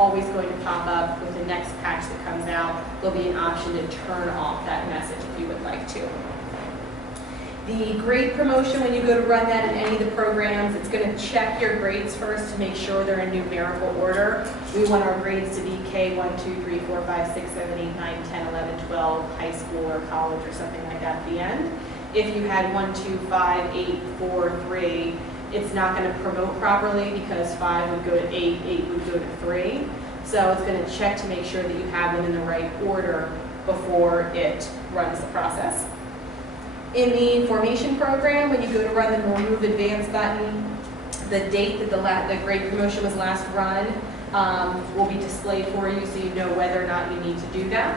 always going to pop up with the next patch that comes out. There'll be an option to turn off that message if you would like to. The grade promotion, when you go to run that in any of the programs, it's going to check your grades first to make sure they're in numerical order. We want our grades to be K 1, 2, 3, 4, 5, 6, 7, 8, 9, 10, 11, 12, high school or college or something like that at the end. If you had 1, 2, 5, 8, 4, 3, it's not going to promote properly because 5 would go to 8, 8 would go to 3. So it's going to check to make sure that you have them in the right order before it runs the process. In the formation program, when you go to run the remove advance button, the date that the grade promotion was last run will be displayed for you so you know whether or not you need to do that.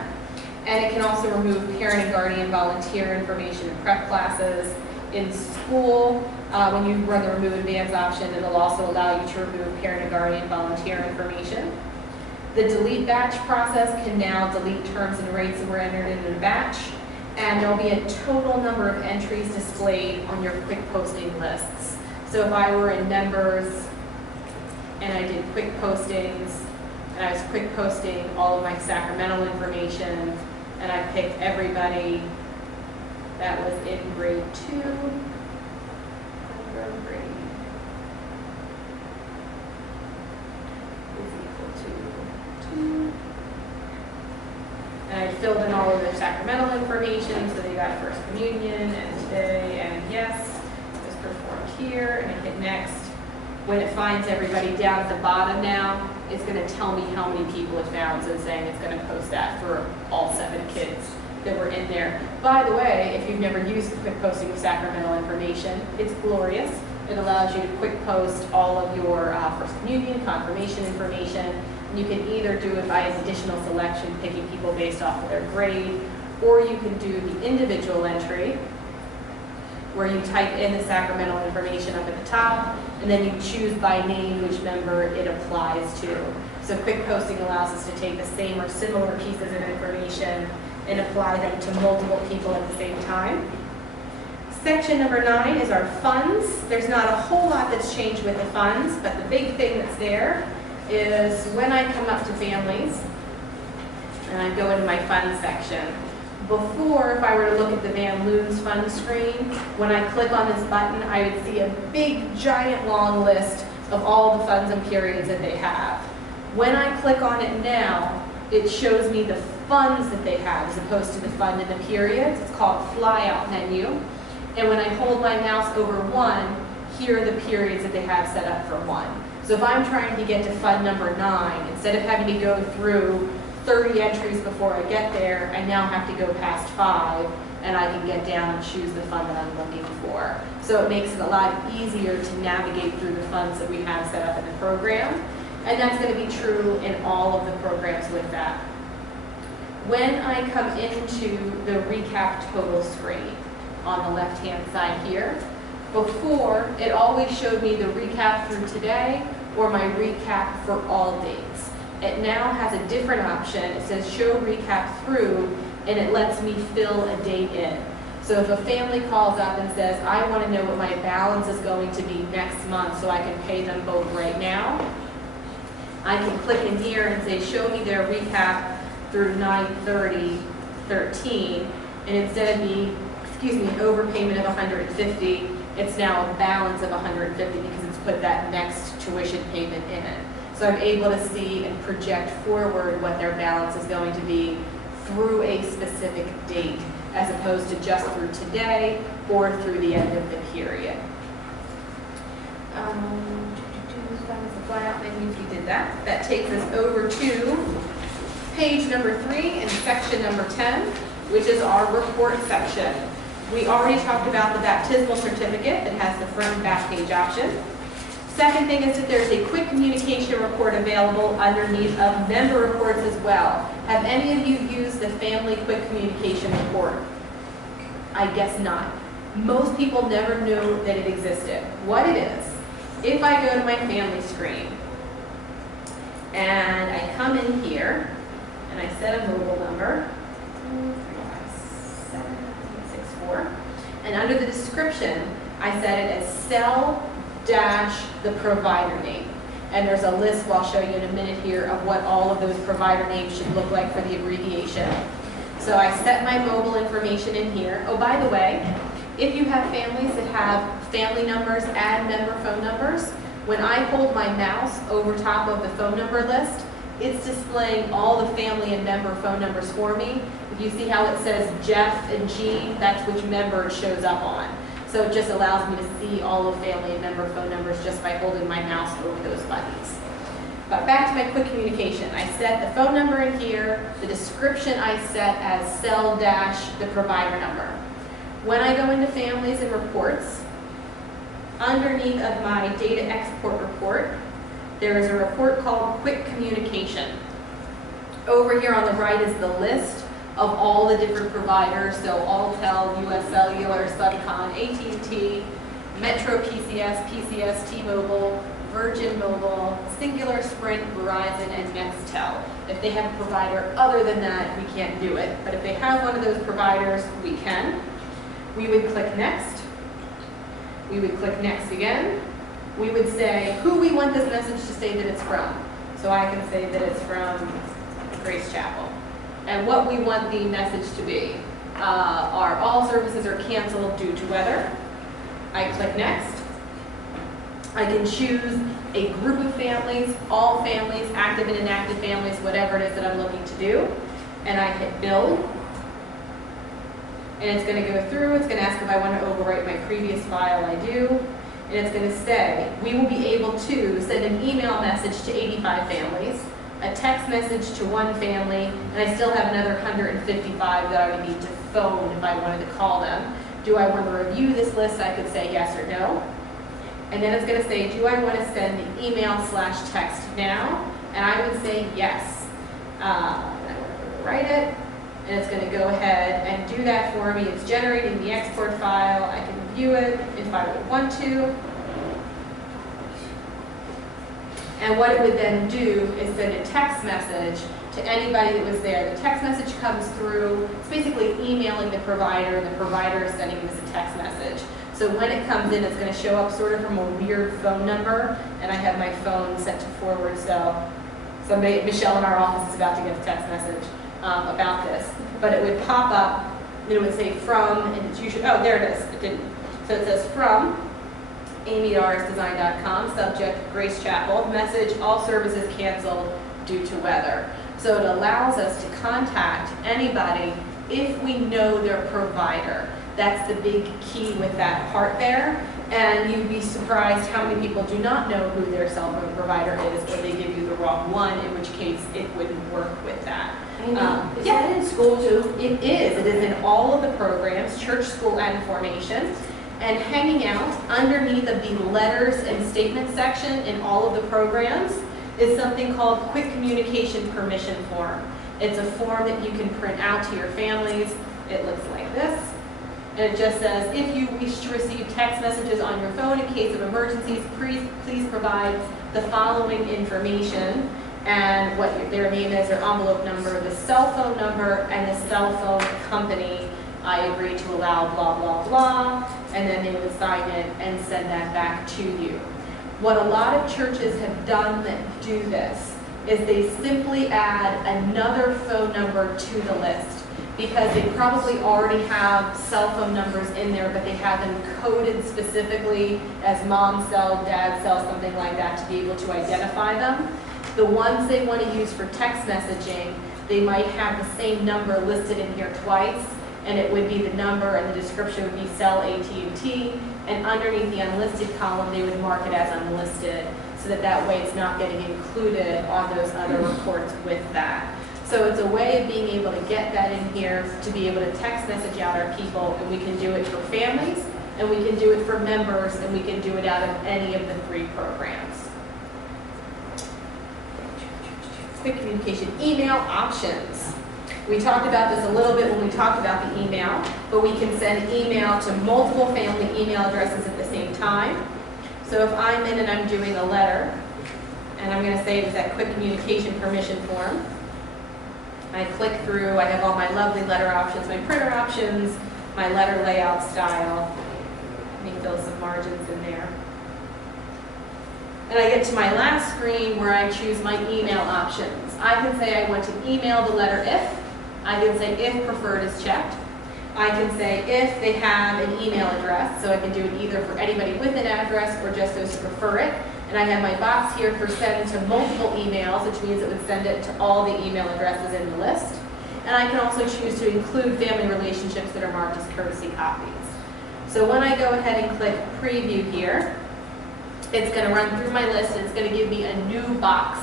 And it can also remove parent and guardian volunteer information in prep classes. In school, when you run the remove advance option, it'll also allow you to remove parent and guardian volunteer information. The delete batch process can now delete terms and rates that were entered in the batch. And there'll be a total number of entries displayed on your quick posting lists. So if I were in members and I did quick postings and I was quick posting all of my Sacramento information and I picked everybody that was in grade 2, grade is equal to 2. And I filled in all of their Sacramento information, so they got first communion, and today, and yes, it was performed here, and I hit next. When it finds everybody down at the bottom now, it's going to tell me how many people it found, so it's saying it's going to post that for all 7 kids that were in there. By the way, if you've never used the quick posting of Sacramento information, it's glorious. It allows you to quick post all of your first communion, confirmation information. You can either do it by an additional selection, picking people based off of their grade, or you can do the individual entry, where you type in the Sacramento information up at the top, and then you choose by name which member it applies to. So quick posting allows us to take the same or similar pieces of information and apply them to multiple people at the same time. Section number 9 is our funds. There's not a whole lot that's changed with the funds, but the big thing that's there is when I come up to families and I go into my funds section. Before, if I were to look at the Van Loon's fund screen, when I click on this button, I would see a big, giant, long list of all the funds and periods that they have. When I click on it now, it shows me the funds that they have as opposed to the fund and the periods. It's called flyout menu. And when I hold my mouse over one, here are the periods that they have set up for one. So if I'm trying to get to fund number 9, instead of having to go through 30 entries before I get there, I now have to go past 5, and I can get down and choose the fund that I'm looking for. So it makes it a lot easier to navigate through the funds that we have set up in the program. And that's going to be true in all of the programs with that. When I come into the recap total screen on the left-hand side here, before, it always showed me the recap through today or my recap for all dates. It now has a different option. It says show recap through, and it lets me fill a date in. So if a family calls up and says, I want to know what my balance is going to be next month so I can pay them both right now, I can click in here and say show me their recap through 9/30/13, and instead of the overpayment of $150, it's now a balance of $150 because it's put that next tuition payment in it. So I'm able to see and project forward what their balance is going to be through a specific date, as opposed to just through today or through the end of the period. If you did that, that takes us over to page number 3 and section number 10, which is our report section. We already talked about the baptismal certificate that has the front and back page option. Second thing is that there's a quick communication report available underneath of member reports as well. Have any of you used the family quick communication report? I guess not. Most people never knew that it existed. What it is, if I go to my family screen and I come in here and I set a mobile number, 2357664, and under the description I set it as cell dash the provider name. And there's a list I'll show you in a minute here of what all of those provider names should look like for the abbreviation. So I set my mobile information in here. Oh, by the way, if you have families that have family numbers and member phone numbers, when I hold my mouse over top of the phone number list, it's displaying all the family and member phone numbers for me. If you see how it says Jeff and Jean, that's which member it shows up on. So it just allows me to see all of family and member phone numbers just by holding my mouse over those buttons. But back to my quick communication. I set the phone number in here. The description I set as cell dash the provider number. When I go into families and reports, underneath of my data export report, there is a report called quick communication. Over here on the right is the list of all the different providers, so Alltel, US Cellular, Subcon, AT&T, Metro PCS, PCS, T-Mobile, Virgin Mobile, Singular, Sprint, Verizon, and Nextel. If they have a provider other than that, we can't do it. But if they have one of those providers, we can. We would click next. We would click next again. We would say who we want this message to say that it's from. So I can say that it's from Grace Chapel. And what we want the message to be. Are all services are canceled due to weather. I click next. I can choose a group of families, all families, active and inactive families, whatever it is that I'm looking to do. And I hit build. And it's going to go through. It's going to ask if I want to overwrite my previous file. I do. And it's going to say, we will be able to send an email message to 85 families, a text message to one family, and I still have another 155 that I would need to phone if I wanted to call them. Do I want to review this list? I could say yes or no. And then it's going to say, do I want to send the email/text now? And I would say yes. And I'm going to write it, and it's going to go ahead and do that for me. It's generating the export file. I can view it if I would want to. And what it would then do is send a text message to anybody that was there. The text message comes through. It's basically emailing the provider, and the provider is sending this a text message. So when it comes in, it's going to show up sort of from a weird phone number, and I have my phone set to forward, so somebody, Michelle in our office is about to get a text message about this. But it would pop up, and it would say from, and it's usually, oh, there it is, it didn't. So it says from amy@rsdesign.com, subject Grace Chapel, message all services canceled due to weather. So it allows us to contact anybody if we know their provider. That's the big key with that part there. And you'd be surprised how many people do not know who their cell phone provider is, or they give you the wrong one, in which case it wouldn't work with that. Is that in school too? It is. It is in all of the programs, church, school, and formation. And hanging out underneath of the letters and statements section in all of the programs is something called Quick Communication Permission Form. It's a form that you can print out to your families. It looks like this. And it just says, if you wish to receive text messages on your phone in case of emergencies, please provide the following information and what their name is, their envelope number, the cell phone number, and the cell phone company. I agree to allow blah, blah, blah, and then they would sign it and send that back to you. What a lot of churches have done that do this is they simply add another phone number to the list, because they probably already have cell phone numbers in there, but they have them coded specifically as mom cell, dad cell, something like that, to be able to identify them. The ones they want to use for text messaging, they might have the same number listed in here twice, and it would be the number, and the description would be cell AT&T, and underneath the unlisted column they would mark it as unlisted, so that way it's not getting included on those other reports with that. So it's a way of being able to get that in here to be able to text message out our people, and we can do it for families, and we can do it for members, and we can do it out of any of the 3 programs. Quick communication, email options. We talked about this a little bit when we talked about the email, but we can send email to multiple family email addresses at the same time. So if I'm in and I'm doing a letter, and I'm going to say it's that quick communication permission form, I click through, I have all my lovely letter options, my printer options, my letter layout style. Let me fill some margins in there. And I get to my last screen where I choose my email options. I can say I want to email the letter if. I can say if preferred is checked. I can say if they have an email address, so I can do it either for anybody with an address or just those who prefer it. And I have my box here for send to multiple emails, which means it would send it to all the email addresses in the list. And I can also choose to include family relationships that are marked as courtesy copies. So when I go ahead and click preview here, it's going to run through my list and it's going to give me a new box.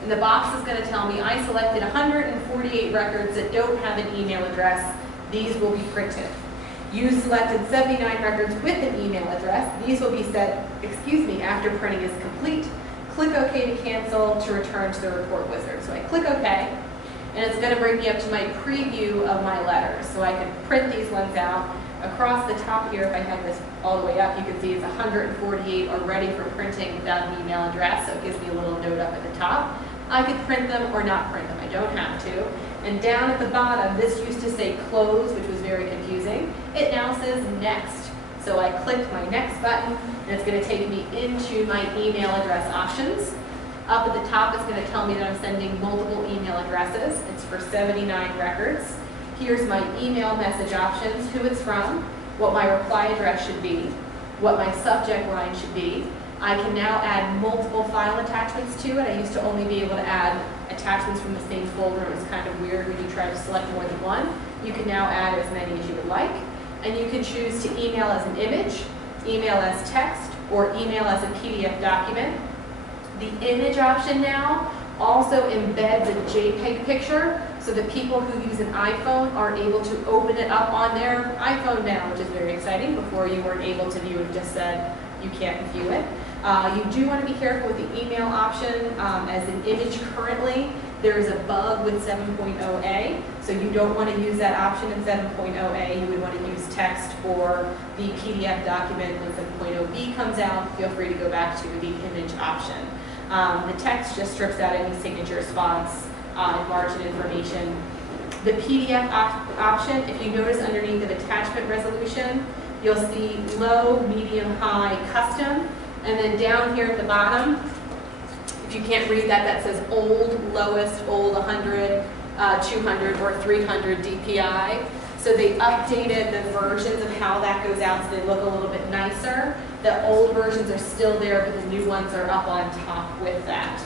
And the box is going to tell me I selected 148 records that don't have an email address. These will be printed. You selected 79 records with an email address. These will be sent, after printing is complete. Click OK to cancel to return to the report wizard. So I click OK, and it's going to bring me up to my preview of my letters. So I can print these ones out. Across the top here, if I have this all the way up, you can see it's 148 are ready for printing without an email address. So it gives me a little note up at the top. I could print them or not print them. I don't have to. And down at the bottom, this used to say close, which was very confusing. It now says next. So I clicked my next button, and it's going to take me into my email address options. Up at the top, it's going to tell me that I'm sending multiple email addresses. It's for 79 records. Here's my email message options, who it's from, what my reply address should be, what my subject line should be. I can now add multiple file attachments to it. I used to only be able to add attachments from the same folder. It was kind of weird when you try to select more than one. You can now add as many as you would like. And you can choose to email as an image, email as text, or email as a PDF document. The image option now also embeds a JPEG picture so that people who use an iPhone are able to open it up on their iPhone now, which is very exciting. Before you weren't able to view it, just said you can't view it. You do want to be careful with the email option. As an image currently, there is a bug with 7.0a, so you don't want to use that option in 7.0a. You would want to use text for the PDF document. When 7.0b comes out, feel free to go back to the image option. The text just strips out any signature spots and margin information. The PDF option, if you notice underneath of attachment resolution, you'll see low, medium, high, custom. And then down here at the bottom, if you can't read that, that says old, lowest, old 100, 200, or 300 DPI. So they updated the versions of how that goes out so they look a little bit nicer. The old versions are still there, but the new ones are up on top with that.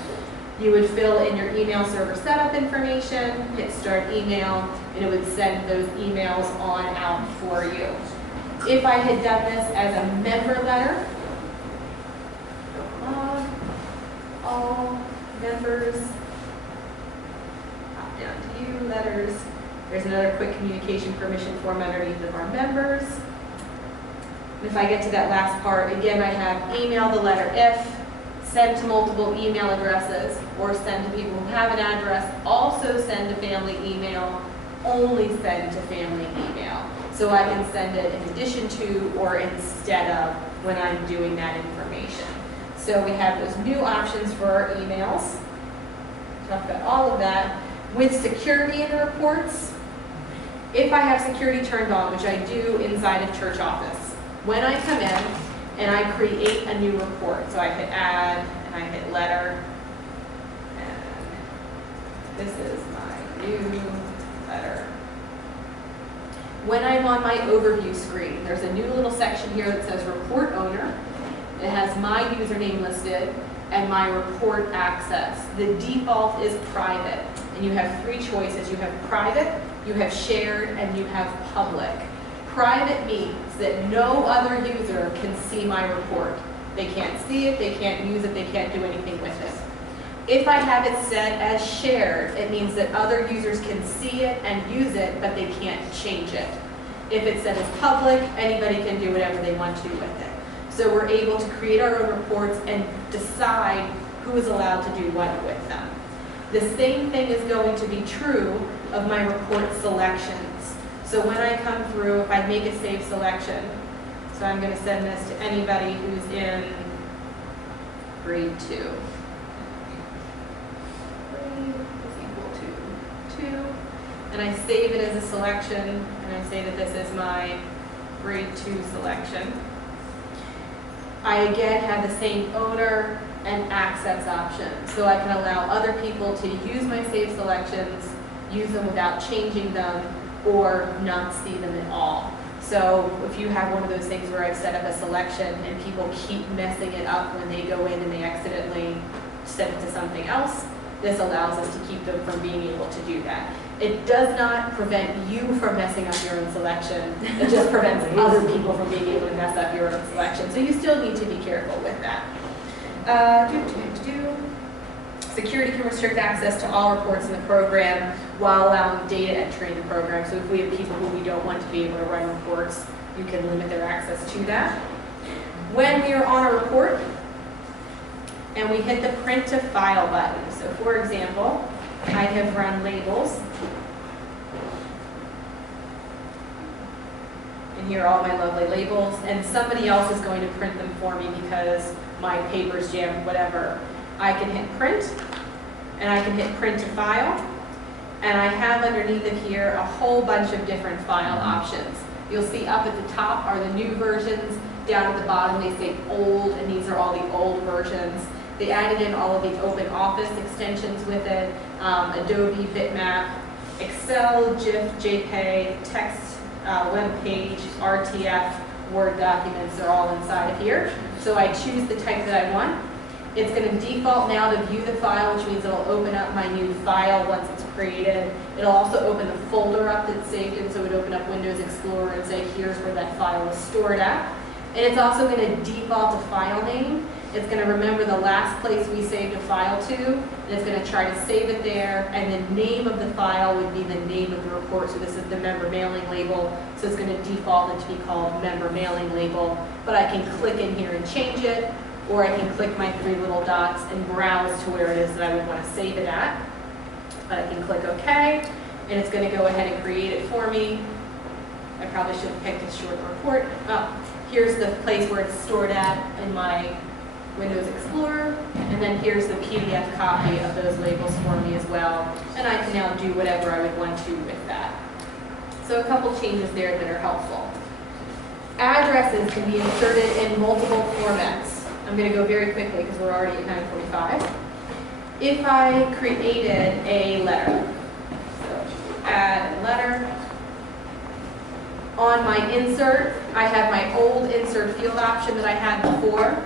You would fill in your email server setup information, hit start email, and it would send those emails on out for you. If I had done this as a member letter, all members, pop down to you, letters. There's another quick communication permission form underneath of our members. And if I get to that last part, again, I have email the letter if, send to multiple email addresses, or send to people who have an address, also send to family email, only send to family email. So I can send it in addition to or instead of when I'm doing that information. So we have those new options for our emails. Talk about all of that. With security in the reports, if I have security turned on, which I do inside of church office, when I come in and I create a new report, so I hit add and I hit letter, and this is my new letter. When I'm on my overview screen, there's a new little section here that says report owner. It has my username listed and my report access. The default is private, and you have three choices. You have private, you have shared, and you have public. Private means that no other user can see my report. They can't see it, they can't use it, they can't do anything with it. If I have it set as shared, it means that other users can see it and use it, but they can't change it. If it's set as public, anybody can do whatever they want to with it. So we're able to create our own reports and decide who is allowed to do what with them. The same thing is going to be true of my report selections. So when I come through, if I make a save selection, so I'm going to send this to anybody who's in grade 2. Grade is equal to 2. And I save it as a selection, and I say that this is my grade 2 selection. I again have the same owner, and access options. So I can allow other people to use my saved selections, use them without changing them, or not see them at all. So if you have one of those things where I've set up a selection and people keep messing it up when they go in and they accidentally set it to something else, this allows us to keep them from being able to do that. It does not prevent you from messing up your own selection. It just prevents other people from being able to mess up your own selection. So you still need to be careful with that. Security can restrict access to all reports in the program while allowing data entry in the program. So if we have people who we don't want to be able to run reports, you can limit their access to that. When we are on a report and we hit the print to file button. So for example, I have run labels. And here are all my lovely labels, and somebody else is going to print them for me because my paper's jammed, whatever. I can hit print, and I can hit print to file, and I have underneath it here a whole bunch of different file options. You'll see up at the top are the new versions, down at the bottom they say old, and these are all the old versions. They added in all of the open office extensions with it, Adobe Bitmap, Excel, GIF, JPEG, text, web page, RTF, Word documents, they're all inside of here. So I choose the type that I want. It's going to default now to view the file, which means it'll open up my new file once it's created. It'll also open the folder up that's saved in, so it would open up Windows Explorer and say, here's where that file is stored at. And it's also going to default to file name. It's going to remember the last place we saved a file to, and it's going to try to save it there, and the name of the file would be the name of the report. So this is the member mailing label, so it's going to default it to be called member mailing label. But I can click in here and change it, or I can click my three little dots and browse to where it is that I would want to save it at. I can click OK, and it's going to go ahead and create it for me. I probably should have picked a short report. Oh, here's the place where it's stored at in my Windows Explorer, and then here's the PDF copy of those labels for me as well, and I can now do whatever I would want to with that. So a couple changes there that are helpful. Addresses can be inserted in multiple formats. I'm going to go very quickly because we're already at 9:45. If I created a letter, so add a letter, on my insert, I have my old insert field option that I had before.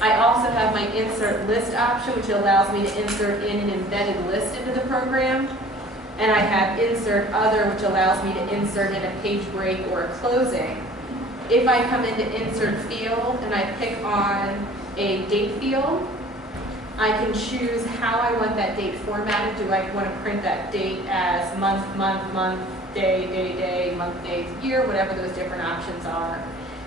I also have my insert list option, which allows me to insert in an embedded list into the program. And I have insert other, which allows me to insert in a page break or a closing. If I come into insert field and I pick on a date field, I can choose how I want that date formatted. Do I want to print that date as month, day, day, month, day, year, whatever those different options are.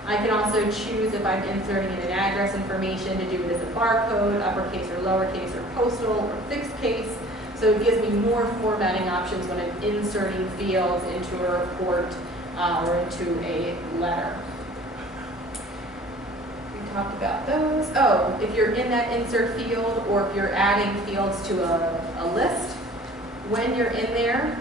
I can also choose if I'm inserting in an address information to do it as a barcode, uppercase or lowercase or postal or fixed case. So it gives me more formatting options when I'm inserting fields into a report or into a letter. We talked about those. Oh, if you're in that insert field or if you're adding fields to a list, when you're in there,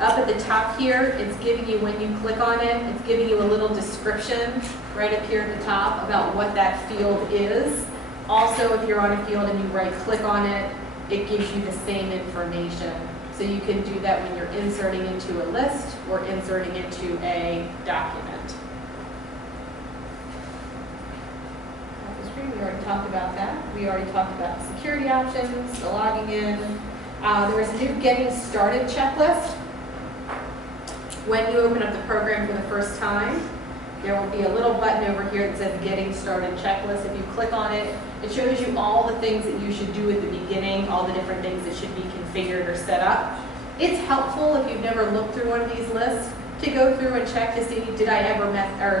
up at the top here, it's giving you, when you click on it, it's giving you a little description right up here at the top about what that field is. Also, if you're on a field and you right-click on it, it gives you the same information. So you can do that when you're inserting into a list or inserting into a document. We already talked about that. We already talked about the security options, the logging in. There is a new getting started checklist. When you open up the program for the first time, there will be a little button over here that says Getting Started Checklist. If you click on it, it shows you all the things that you should do at the beginning, all the different things that should be configured or set up. It's helpful if you've never looked through one of these lists to go through and check to see, did I ever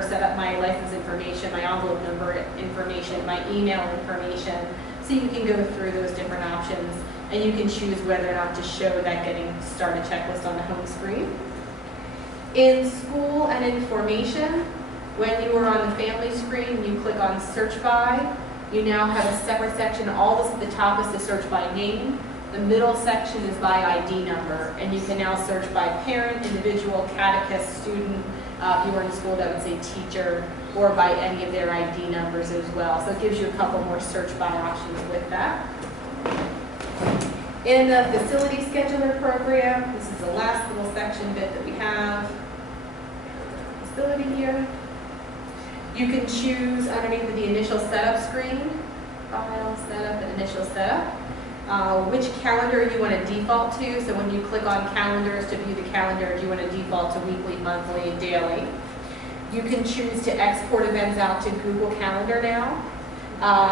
set up my license information, my envelope number information, my email information, so you can go through those different options and you can choose whether or not to show that Getting Started Checklist on the home screen. In school and information, when you are on the family screen, you click on Search By. You now have a separate section. All this at the top is to search by name. The middle section is by ID number, and you can now search by parent, individual, catechist, student, If you weren't school, that would say teacher, or by any of their ID numbers as well. So it gives you a couple more search by options with that. In the facility scheduler program, this is the last little section bit that we have. Facility here. You can choose underneath the initial setup screen, file, setup, and initial setup, which calendar you want to default to. So when you click on calendars to view the calendar, do you want to default to weekly, monthly, and daily? You can choose to export events out to Google Calendar now.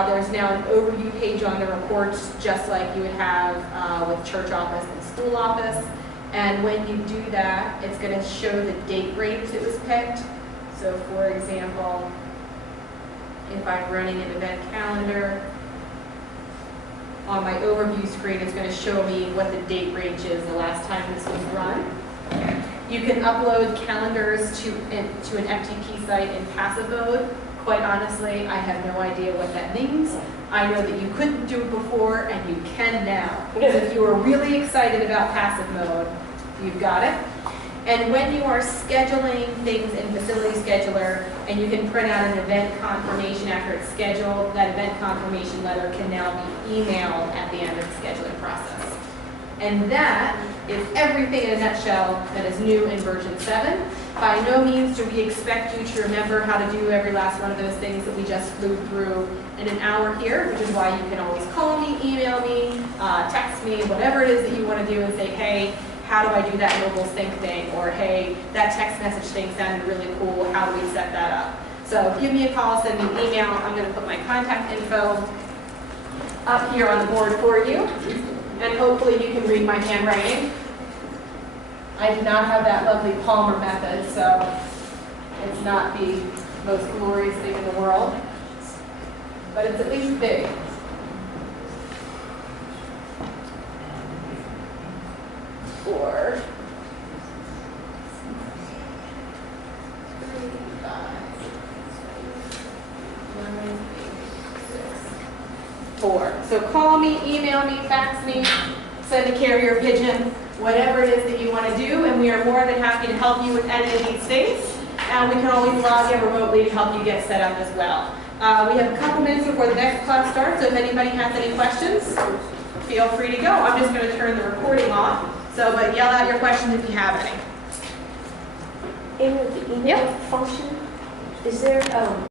There's now an overview page on the reports, just like you would have with church office and school office. And when you do that, it's going to show the date range that was picked. So for example, if I'm running an event calendar, on my overview screen, it's going to show me what the date range is the last time this was run. You can upload calendars to an FTP site in passive mode. Quite honestly, I have no idea what that means. I know that you couldn't do it before, and you can now. Because if you are really excited about passive mode, you've got it. And when you are scheduling things in Facility Scheduler, and you can print out an event confirmation after it's scheduled, that event confirmation letter can now be emailed at the end of the scheduling process. And that is everything in a nutshell that is new in version 7. By no means do we expect you to remember how to do every last one of those things that we just flew through in an hour here, which is why you can always call me, email me, text me, whatever it is that you want to do, and say, hey, how do I do that mobile sync thing? Or hey, that text message thing sounded really cool, how do we set that up? So give me a call, send me an email. I'm going to put my contact info up here on the board for you, and hopefully you can read my handwriting. I do not have that lovely Palmer method, so it's not the most glorious thing in the world, but it's at least big. Four, 3, 5, 9, 6, 4. So call me, email me, fax me, send a carrier pigeon, whatever it is that you want to do, and we are more than happy to help you with any of these things. And we can always log in remotely to help you get set up as well. We have a couple minutes before the next class starts, so if anybody has any questions, feel free to go. I'm just going to turn the recording off, but yell out your questions if you have any. In the email function, is there